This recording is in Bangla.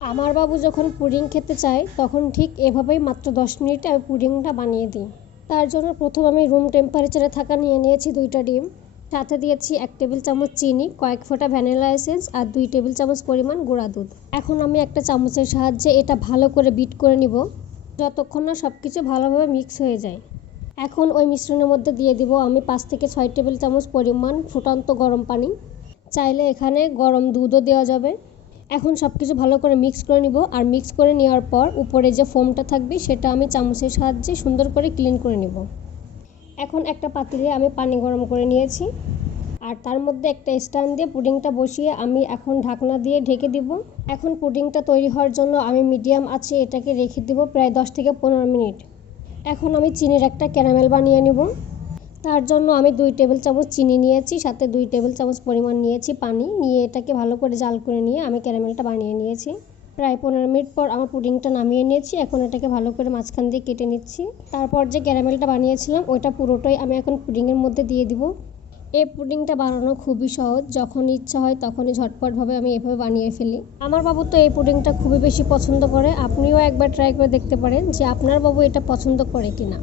আমার বাবু যখন পুডিং খেতে চায় তখন ঠিক এভাবেই মাত্র 10 মিনিটে আমি পুডিংটা বানিয়ে দিই। তার জন্য প্রথম আমি রুম টেম্পারেচারে থাকা নিয়ে নিয়েছি 2টা ডিম, সাথে দিয়েছি 1 টেবিল চামচ চিনি, কয়েক ফোঁটা ভ্যানিলা এসেন্স আর 2 টেবিল চামচ পরিমাণ গুঁড়া দুধ। এখন আমি একটা চামচের সাহায্যে এটা ভালো করে বিট করে নিব যতক্ষণ না সব কিছু ভালোভাবে মিক্স হয়ে যায়। এখন ওই মিশ্রণের মধ্যে দিয়ে দিব আমি 5 থেকে 6 টেবিল চামচ পরিমাণ ফুটন্ত গরম পানি। চাইলে এখানে গরম দুধও দেওয়া যাবে। এখন সব কিছু ভালো করে মিক্স করে নিব আর মিক্স করে নেওয়ার পর উপরে যে ফোমটা থাকবে সেটা আমি চামচের সাহায্যে সুন্দর করে ক্লিন করে নেব। এখন একটা পাতিলে আমি পানি গরম করে নিয়েছি আর তার মধ্যে একটা স্ট্যান্ড দিয়ে পুডিংটা বসিয়ে আমি এখন ঢাকনা দিয়ে ঢেকে দিব। এখন পুডিংটা তৈরি হওয়ার জন্য আমি মিডিয়াম আঁচে এটাকে রেখে দেব প্রায় 10 থেকে 15 মিনিট। এখন আমি চিনির একটা ক্যারামেল বানিয়ে নেব। তার জন্য আমি 2 টেবিল চামচ চিনি নিয়েছি, সাথে 2 টেবিল চামচ পরিমাণ নিয়েছি পানি, নিয়ে এটাকে ভালো করে জাল করে নিয়ে আমি ক্যারামেলটা বানিয়ে নিয়েছি। প্রায় 15 মিনিট পর আমার পুডিংটা নামিয়ে নিয়েছি। এখন এটাকে ভালো করে মাঝখান দিয়ে কেটে নিচ্ছি। তারপর যে ক্যারামেলটা বানিয়েছিলাম ওইটা পুরোটাই আমি এখন পুডিংয়ের মধ্যে দিয়ে দিব। এই পুডিংটা বানানো খুবই সহজ, যখন ইচ্ছা হয় তখনই ঝটপটভাবে আমি এভাবে বানিয়ে ফেলি। আমার বাবু তো এই পুডিংটা খুবই বেশি পছন্দ করে। আপনিও একবার ট্রাই করে দেখতে পারেন যে আপনার বাবু এটা পছন্দ করে কিনা।